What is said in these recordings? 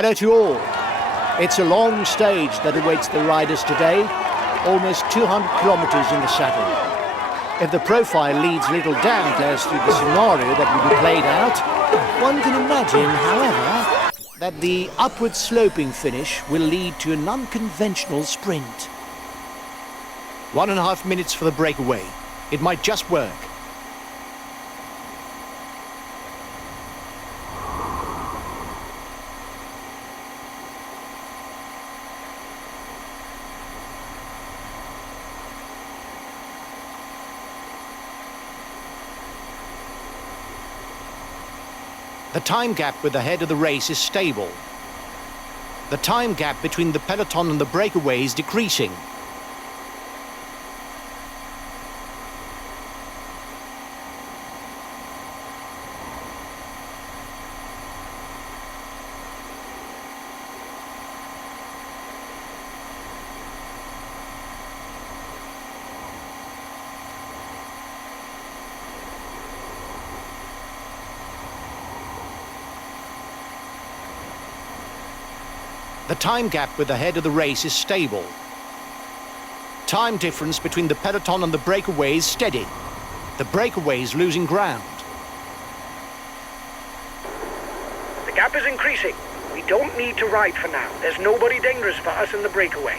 Hello to all. It's a long stage that awaits the riders today, almost 200 kilometers in the saddle. If the profile leads little doubt as to the scenario that will be played out, one can imagine, however, that the upward sloping finish will lead to an unconventional sprint. 1.5 minutes for the breakaway. It might just work. The time gap with the head of the race is stable. The time gap between the peloton and the breakaway is decreasing. The time gap with the head of the race is stable. Time difference between the peloton and the breakaway is steady. The breakaway is losing ground. The gap is increasing. We don't need to ride for now. There's nobody dangerous for us in the breakaway.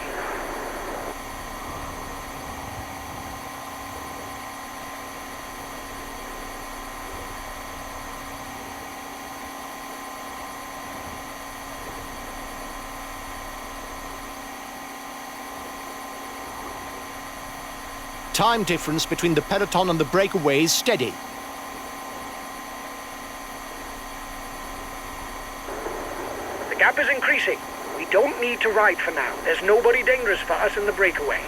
Time difference between the peloton and the breakaway is steady. The gap is increasing. We don't need to ride for now. There's nobody dangerous for us in the breakaway.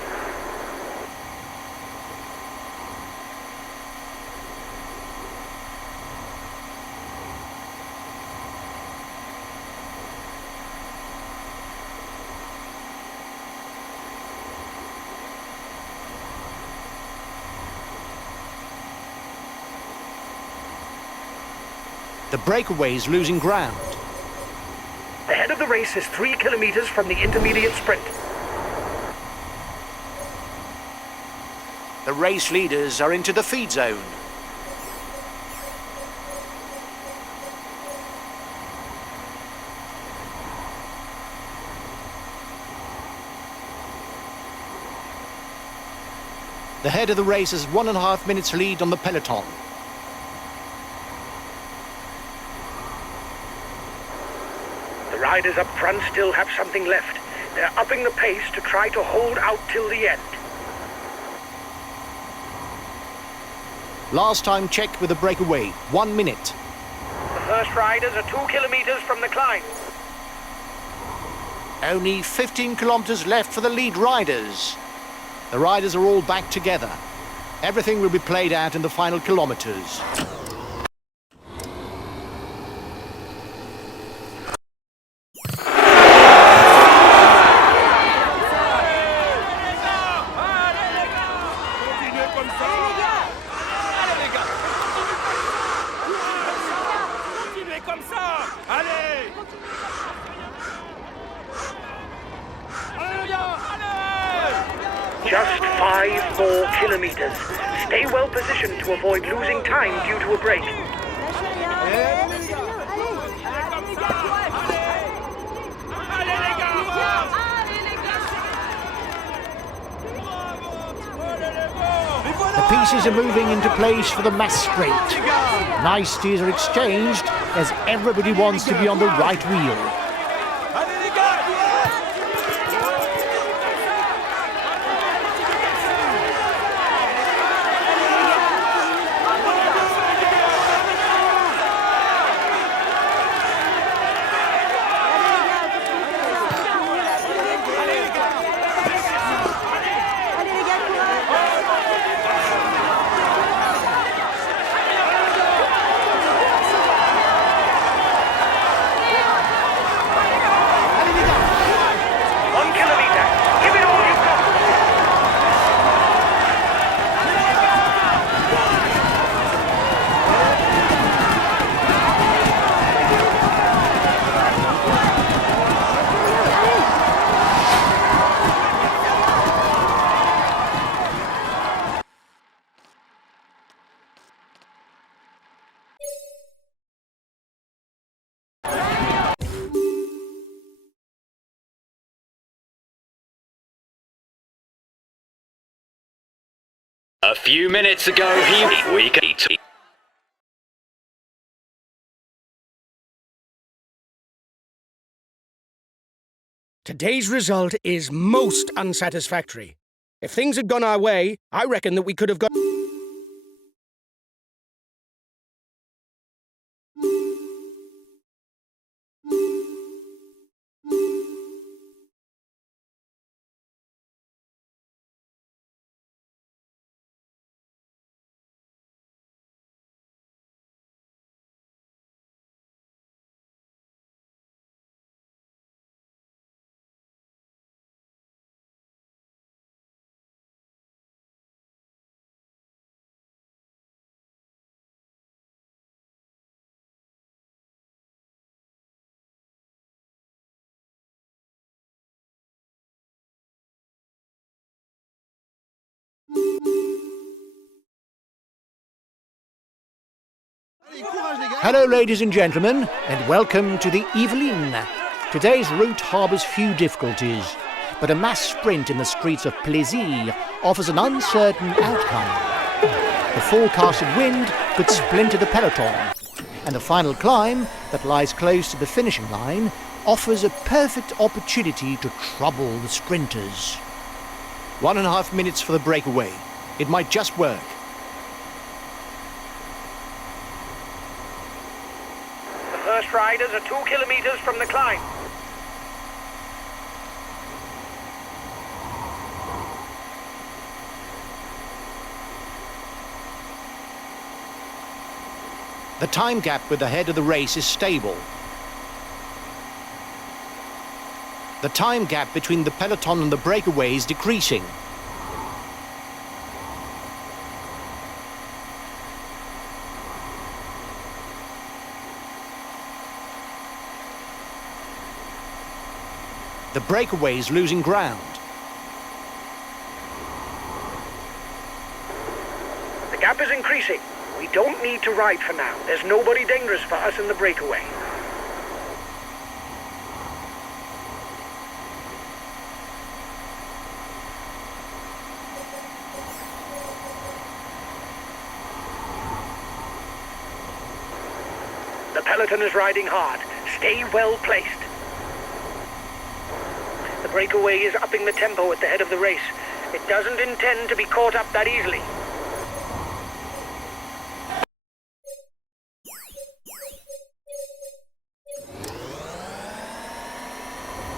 The breakaway is losing ground. The head of the race is 3 kilometers from the intermediate sprint. The race leaders are into the feed zone. The head of the race has 1.5 minutes lead on the peloton. The riders up front still have something left. They're upping the pace to try to hold out till the end. Last time check with the breakaway, 1 minute. The first riders are 2 kilometers from the climb. Only 15 kilometers left for the lead riders. The riders are all back together. Everything will be played out in the final kilometers. Just 5 more kilometers. Stay well positioned to avoid losing time due to a break. The pieces are moving into place for the mass sprint. Niceties are exchanged as everybody wants to be on the right wheel. A few minutes ago, we could eat. Today's result is most unsatisfactory. If things had gone our way, I reckon that we could have got... Hello, ladies and gentlemen, and welcome to the Evelyn. Today's route harbours few difficulties, but a mass sprint in the streets of Plaisir offers an uncertain outcome. The forecasted wind could splinter the peloton, and the final climb that lies close to the finishing line offers a perfect opportunity to trouble the sprinters. 1.5 minutes for the breakaway. It might just work. The first riders are 2 kilometers from the climb. The time gap with the head of the race is stable. The time gap between the peloton and the breakaway is decreasing. The breakaway is losing ground. The gap is increasing. We don't need to ride for now. There's nobody dangerous for us in the breakaway. The peloton is riding hard. Stay well placed. The breakaway is upping the tempo at the head of the race. It doesn't intend to be caught up that easily.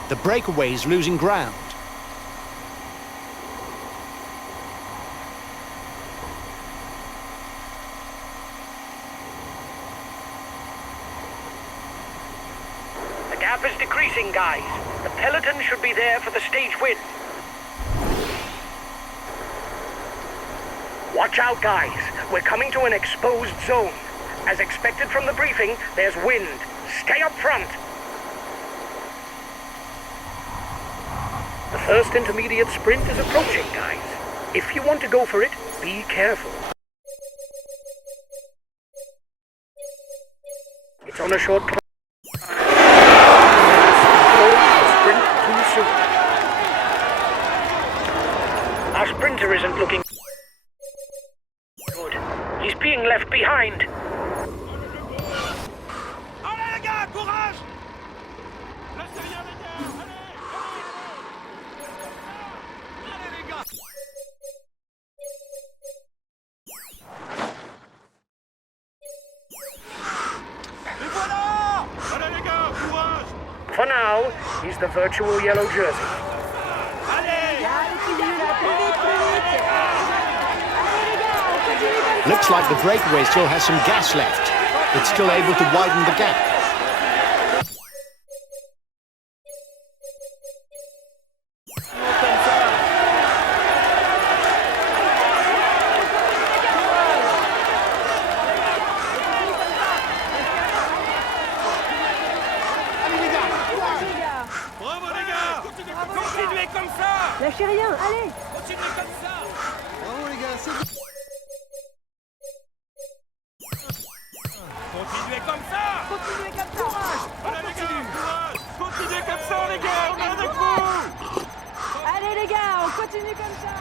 The breakaway is losing ground. The gap is decreasing, guys. The peloton should be there for the stage win. Watch out, guys. We're coming to an exposed zone. As expected from the briefing, there's wind. Stay up front. The first intermediate sprint is approaching, guys. If you want to go for it, be careful. It's on a short climb. Sprint too soon. Our sprinter isn't looking good. He's being left behind. Allez les gars, courage! Lâchez rien les gars, allez! Allez les gars! Et voilà! Allez les gars, courage! For now, he's the virtual yellow jersey. Looks like the breakaway still has some gas left. It's still able to widen the gap. Bravo les gars! Continuez comme ça! Lâchez rien, allez! Continuez comme ça! Bravo les gars, c'est bon. Continuez comme ça! Continuez comme ça! Allez les gars, courage! Continuez comme ça les gars, on est avec vous! Allez les gars, on continue comme ça!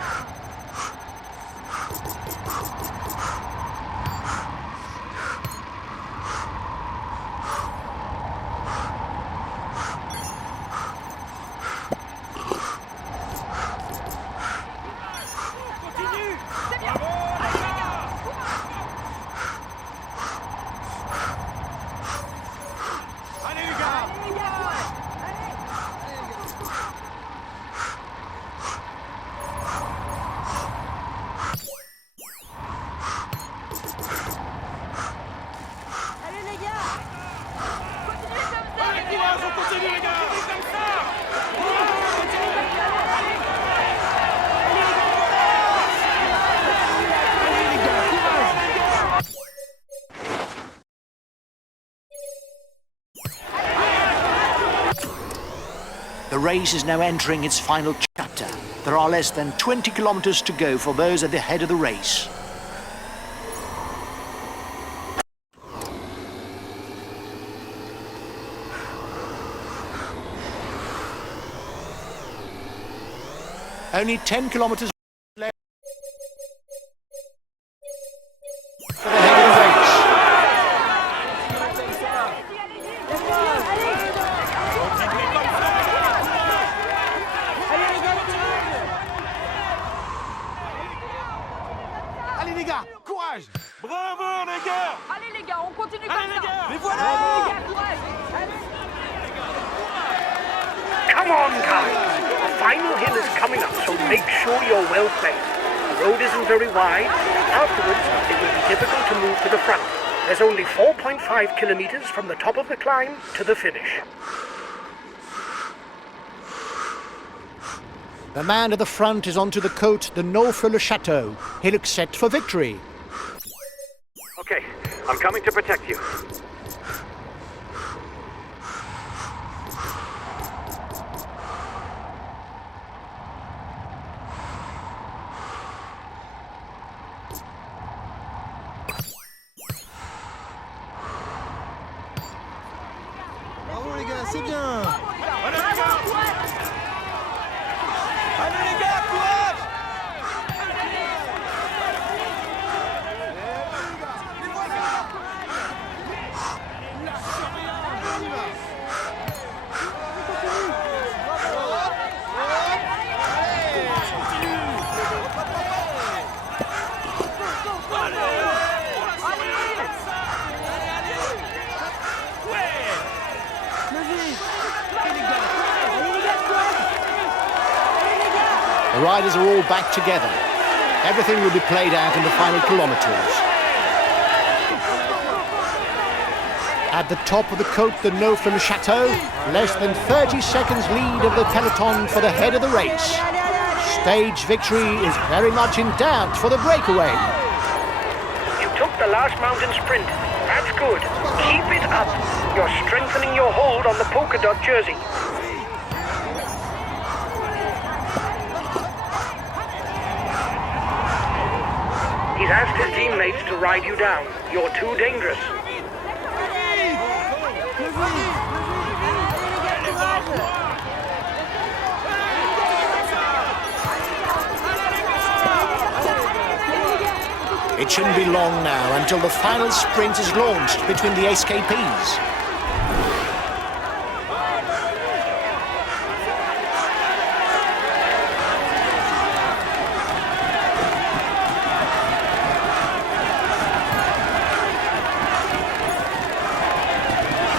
The race is now entering its final chapter. There are less than 20 kilometers to go for those at the head of the race. Only 10 kilometers left for the head of the race. Allez les gars, courage! Bravo les gars! Allez les gars, on continue comme Allez les ça. gars! Les Allez voilà! les gars, courage. Come on, guys. The final hill is coming up, so make sure you're well placed. The road isn't very wide. Afterwards, it will be difficult to move to the front. There's only 4.5 kilometers from the top of the climb to the finish. The man at the front is onto the côte de Nairo. He looks set for victory. Okay, I'm coming to protect you. Bravo les gars, c'est bien. Allez les gars! Allez les gars, courage! The riders are all back together. Everything will be played out in the final kilometers. At the top of the Côte de Nairo, less than 30 seconds lead of the peloton for the head of the race. Stage victory is very much in doubt for the breakaway. You took the last mountain sprint. That's good. Keep it up. You're strengthening your hold on the polka dot jersey. He's asked his teammates to ride you down. You're too dangerous. It shouldn't be long now until the final sprint is launched between the escapees.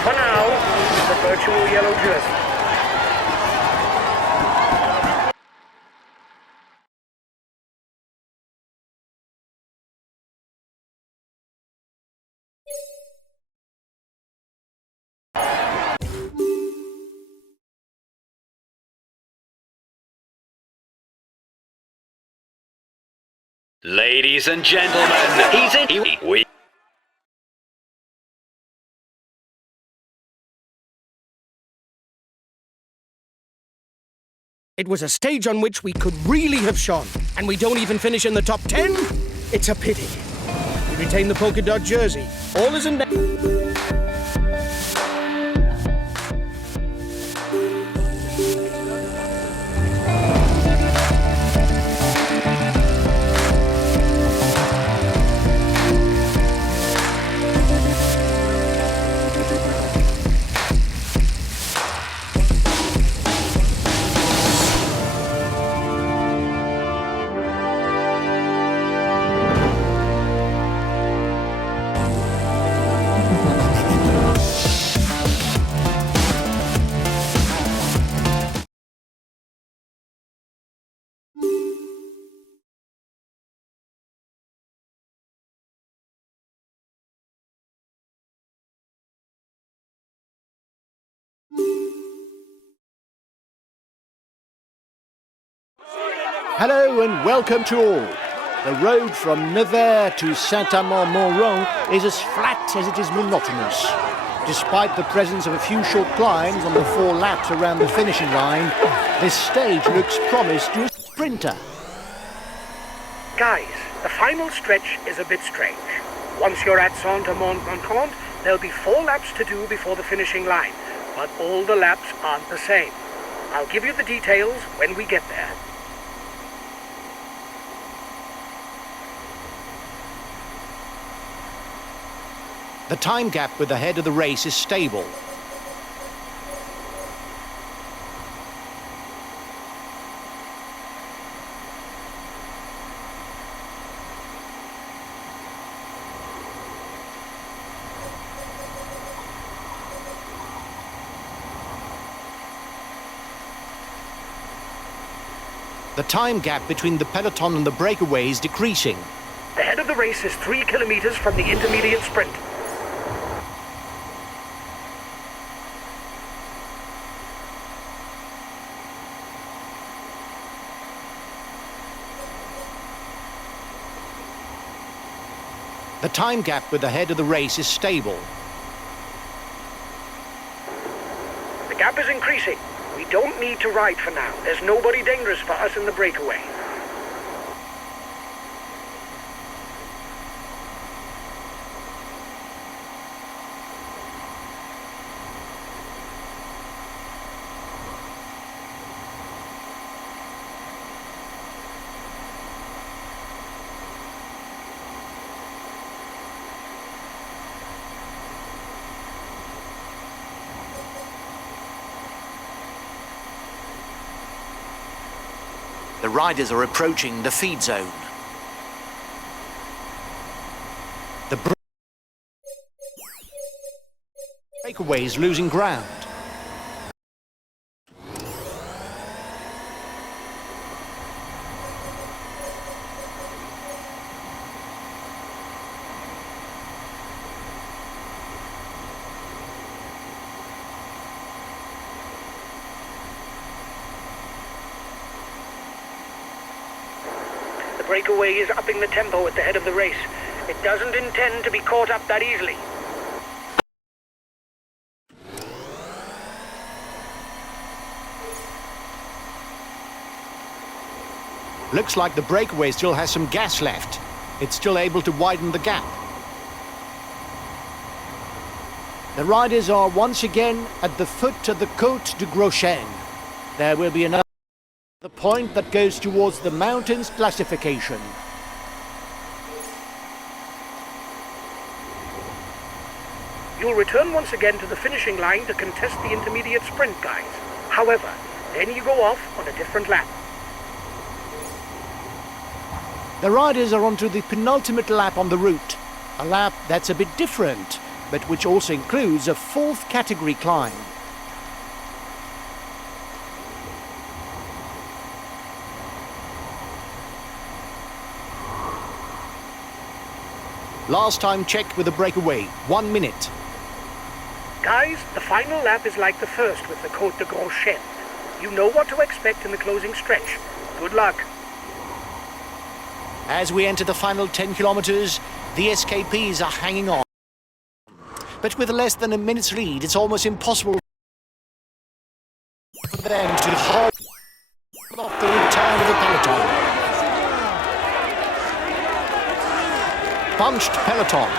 For now, the virtual yellow jersey. Ladies and gentlemen, he's in. We. It was a stage on which we could really have shone, and we don't even finish in the top 10? It's a pity. We retain the polka dot jersey. All isn't there. Hello and welcome to all. The road from Nevers to Saint-Amand-Montrond is as flat as it is monotonous. Despite the presence of a few short climbs on the 4 laps around the finishing line, this stage looks promised to a sprinter. Guys, the final stretch is a bit strange. Once you're at Saint-Amand-Montrond, there'll be 4 laps to do before the finishing line, but all the laps aren't the same. I'll give you the details when we get there. The time gap with the head of the race is stable. The time gap between the peloton and the breakaway is decreasing. The head of the race is 3 kilometers from the intermediate sprint. The time gap with the head of the race is stable. The gap is increasing. We don't need to ride for now. There's nobody dangerous for us in the breakaway. The riders are approaching the feed zone. The breakaway is losing ground. The breakaway is upping the tempo at the head of the race. It doesn't intend to be caught up that easily. Looks like the breakaway still has some gas left. It's still able to widen the gap. The riders are once again at the foot of the Côte de Gros Chêne. There will be another point that goes towards the mountains classification. You'll return once again to the finishing line to contest the intermediate sprint, guys. However, then you go off on a different lap. The riders are onto the penultimate lap on the route. A lap that's a bit different, but which also includes a 4th category climb. Last time checked with the breakaway, 1 minute. Guys, the final lap is like the first with the Côte de Gros Chêne. You know what to expect in the closing stretch. Good luck. As we enter the final 10 kilometers, the SKPs are hanging on. But with less than a minute's lead, it's almost impossible for them to hold off the return of the peloton. Bunched peloton.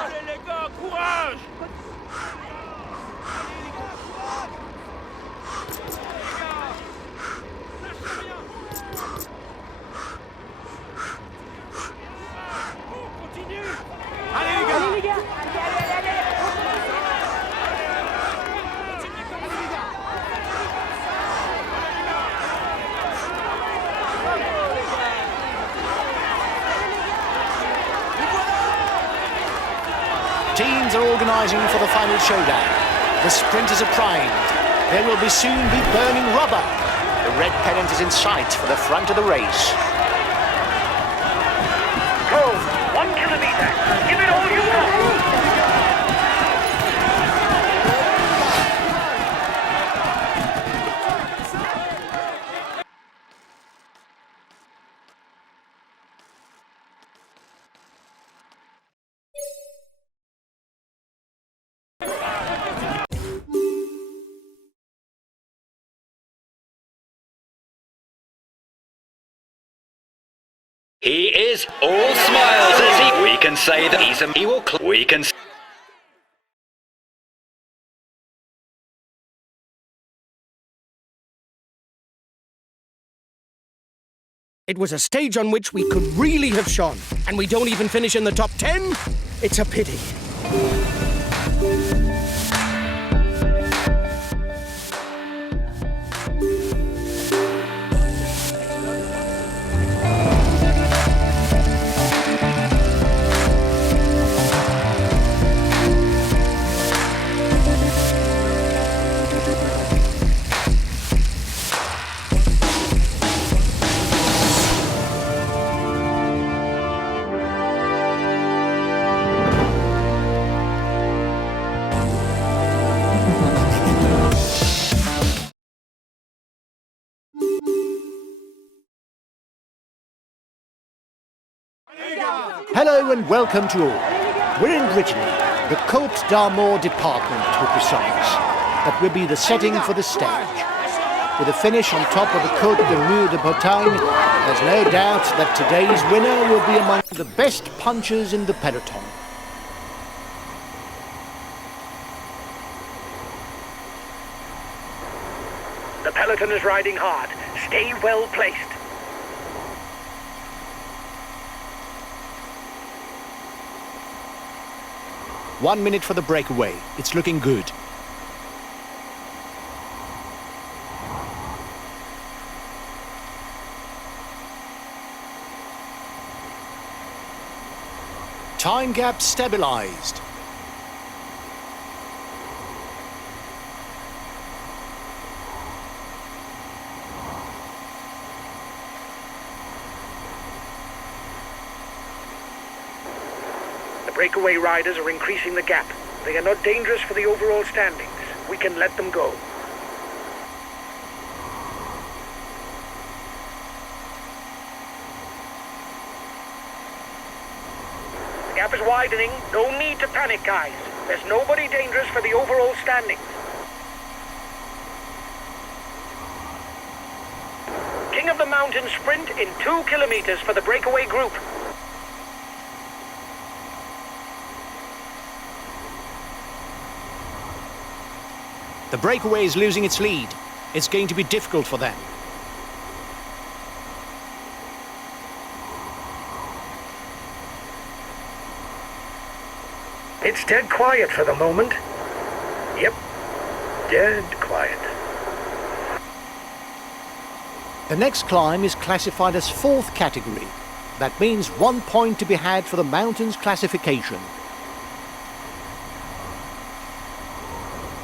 Allez les gars, courage! Continue! Allez les gars! Allez les gars, allez. Teams are organising for the final showdown. The sprinters are primed. There will soon be burning rubber. The red pennant is in sight for the front of the race. Go, 1 kilometer. Give it all you got. He is all smiles, is he? We can say that we can. It was a stage on which we could really have shone, and we don't even finish in the top 10? It's a pity. Hello and welcome to all. We're in Brittany, the Côte d'Armor department to be precise, that will be the setting for the stage. With a finish on top of the Côte de Mur de Bretagne, there's no doubt that today's winner will be among the best punchers in the peloton. The peloton is riding hard. Stay well placed. One minute for the breakaway. It's looking good. Time gap stabilized. Breakaway riders are increasing the gap. They are not dangerous for the overall standings. We can let them go. The gap is widening. No need to panic, guys. There's nobody dangerous for the overall standings. King of the Mountain sprint in 2 kilometers for the breakaway group. The breakaway is losing its lead. It's going to be difficult for them. It's dead quiet for the moment. Yep, dead quiet. The next climb is classified as 4th category. That means 1 point to be had for the mountains classification.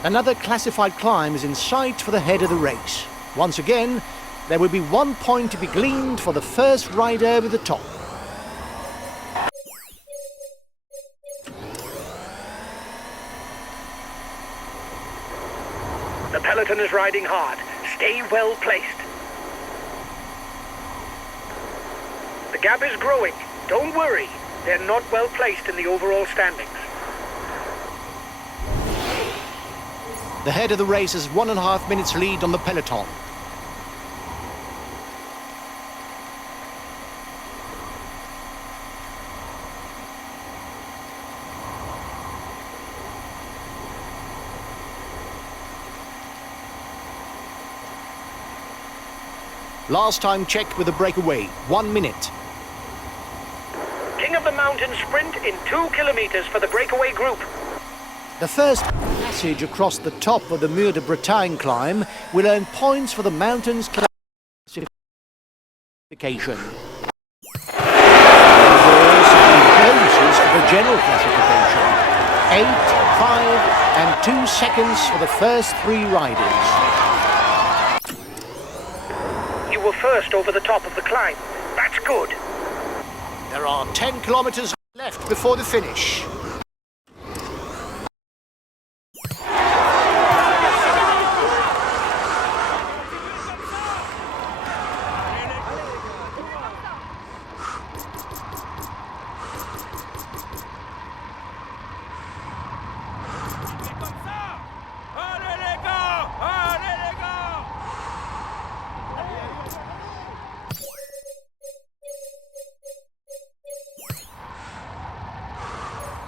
Another classified climb is in sight for the head of the race. Once again, there will be 1 point to be gleaned for the first rider over the top. The peloton is riding hard. Stay well placed. The gap is growing. Don't worry. They're not well placed in the overall standings. The head of the race has 1.5 minutes lead on the peloton. Last time checked with the breakaway, 1 minute. King of the Mountain sprint in 2 kilometers for the breakaway group. The first passage across the top of the Mur de Bretagne climb will earn points for the mountains classification. There will also be bonuses for the general classification. 8, 5 and 2 seconds for the first 3 riders. You were first over the top of the climb. That's good. There are 10 kilometers left before the finish.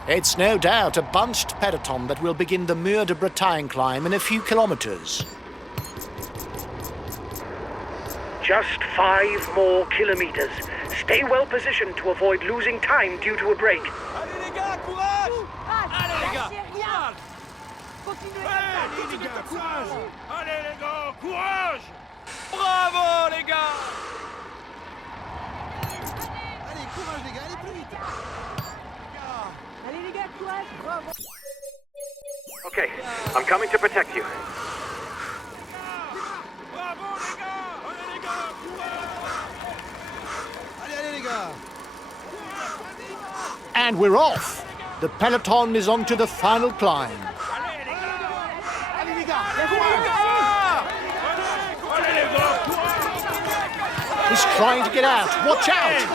It's no doubt a bunched peloton that will begin the Mur de Bretagne climb in a few kilometres. Just 5 more kilometers. Stay well positioned to avoid losing time due to a break. Allez les gars, courage! Allez les gars, courage! Allez les gars, courage! Allez les gars, courage! Bravo les gars! Allez, courage les gars, allez plus vite. Allez les gars, courage. Bravo. Okay, I'm coming to protect you. Bravo les gars! Allez les gars, courage! Allez les gars. And we're off! The peloton is on to the final climb. Allez les gars. He's trying to get out. Watch out!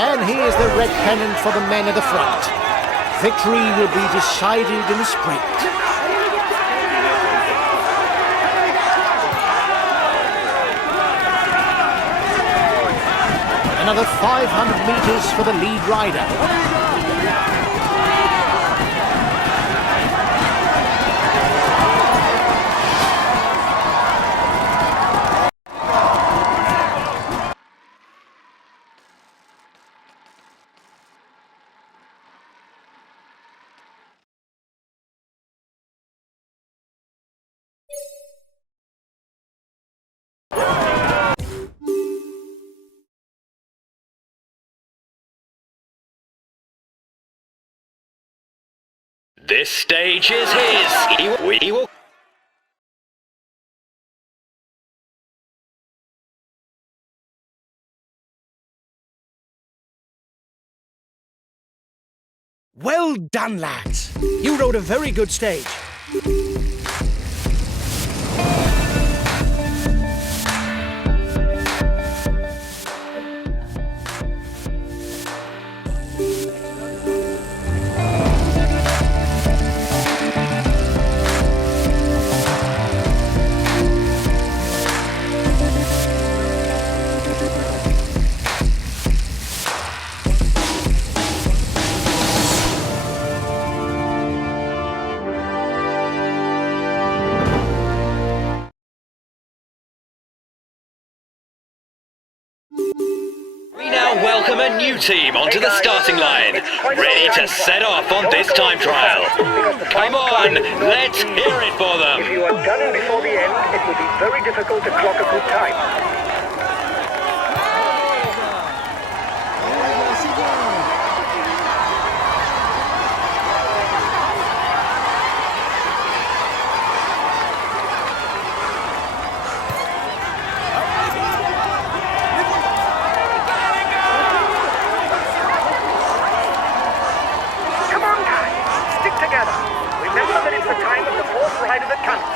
And here's the red pennant for the men at the front. Victory will be decided in the sprint. Another 500 meters for the lead rider. This stage is his. He will. Well done, lads. You rode a very good stage. We now welcome a new team onto the starting line, ready to set off on this time trial. Come on, let's hear it for If them. you are done before the end, it will be very difficult to clock a good time. Allez les gars, c'est bien. Come on, guys. Stick together. Remember that it's the time of the 4th rider that counts.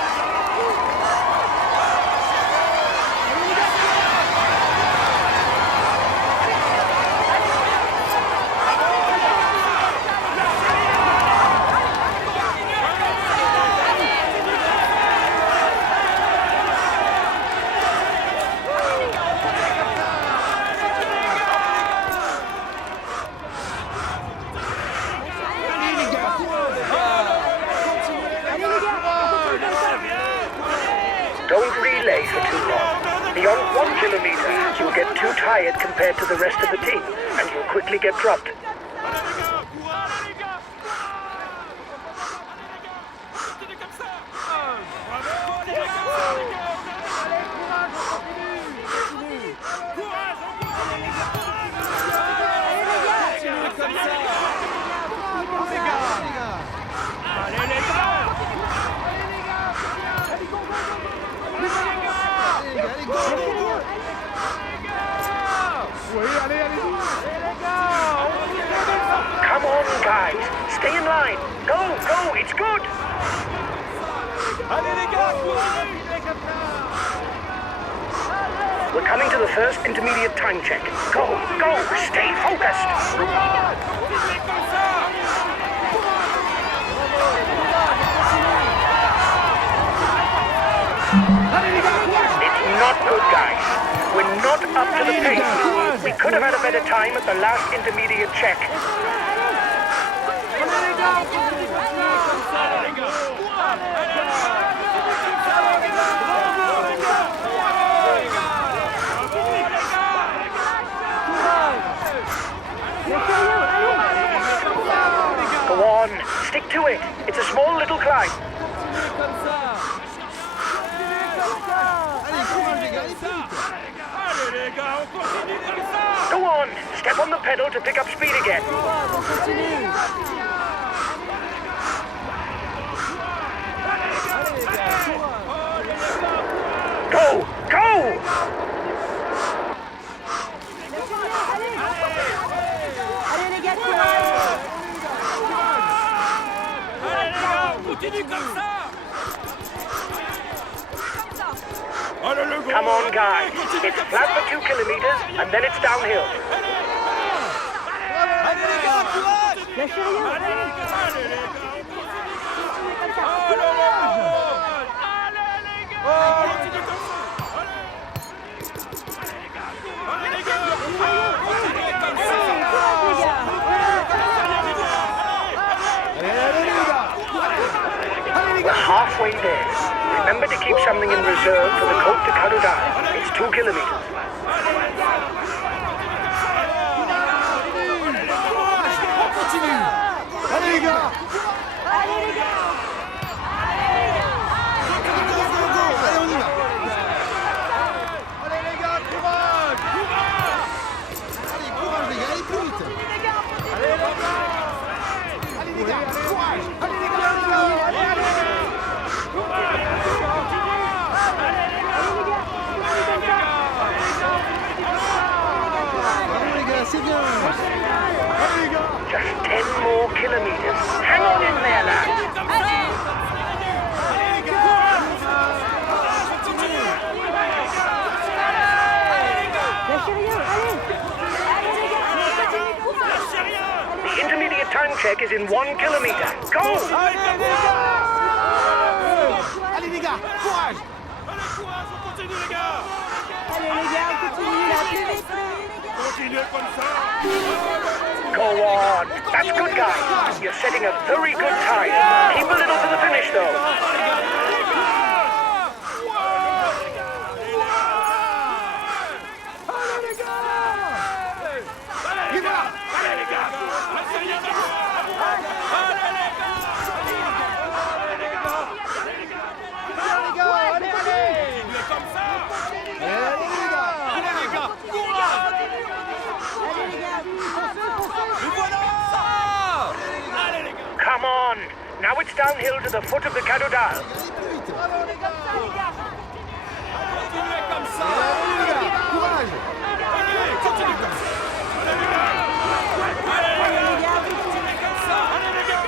Don't relay for too long. Beyond 1 kilometer, you'll get too tired compared to the rest of the team, and you'll quickly get dropped. Come on, guys. Stay in line. Go, go. It's good. Allez les gars, courez! We're coming to the first intermediate time check. Go, go, stay focused. Continuez comme ça! It's not good, guys. We're not up to the pace. We could have had a better time at the last intermediate check. Go on, stick to it. It's a small little climb. Allez les gars, on continue comme ça! Go on, step on the pedal to pick up speed again. Go, go! Allez les gars, courage! Allez les gars, on continue comme ça! Allez le gros! Come on, guys. It's flat for 2 kilometers, and then it's downhill. Allez les gars, courage! Lâchez rien! Allez les gars! Allez les gars! Comme ça! Allez les gars! Oh, continue comme ça! Allez les gars! Continuez comme ça! We're halfway there. Remember to keep something in reserve for the Côte de Cadoudal. It's 2 kilometers. Allez les gars! Allez les gars! Allez, on y va! Allez les gars, courage! Allez, courage les gars, allez plus vite! Allez les gars! Allez les gars, courage! Allez les gars! Allez, allez! Bravo les gars, c'est bien! Just 10 more kilometers. Hang on in there, lads. Lâchez rien! Allez! Allez les gars! Continue, courage! The intermediate time check is in 1 kilometer. Go! Allez les gars, courage! Allez, courage, on continue les gars! Allez les gars, continue là! Plus vite! Continuez comme ça! Go on. That's good, guys. You're setting a very good time. Keep a little to the finish, though. Come on. Now it's downhill to the foot of the Cadoudal. Continuez comme ça! Allez les gars, courage! Allez, continuez comme ça! Allez les gars! Allez les gars! Continuez comme ça! Allez les gars!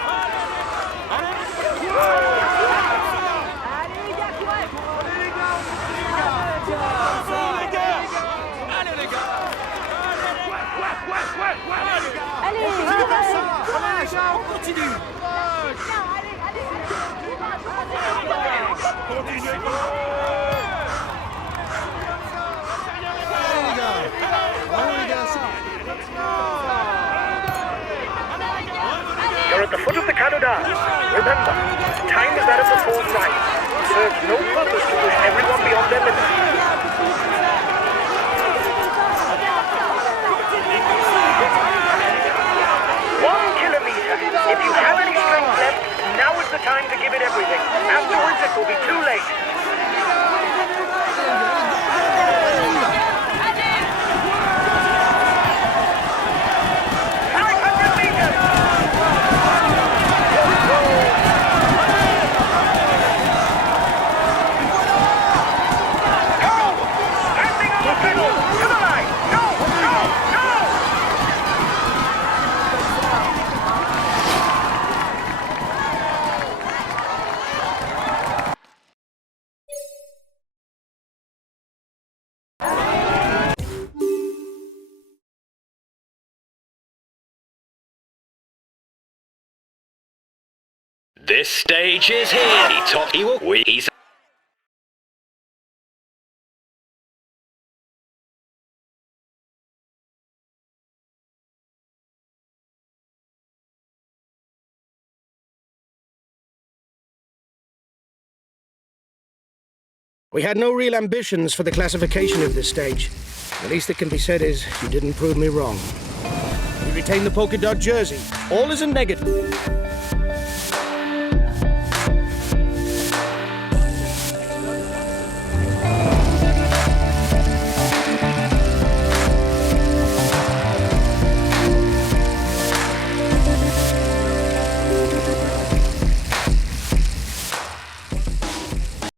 Allez les gars! Allez les gars, courage! Allez les gars! Allez les gars! Allez, On continue! Continuez comme ça! Allez les gars! Bravo les gars, c'est bien! You're at the foot of the Cadoudal. Remember, time is that of the fourth ride. It serves no purpose to push everyone beyond their limits. If you have any strength left, now is the time to give it everything. Afterwards, it will be too late. This stage is here. He will wheeze. We had no real ambitions for the classification of this stage. The least that can be said is you didn't prove me wrong. We retain the polka dot jersey. All is in negative.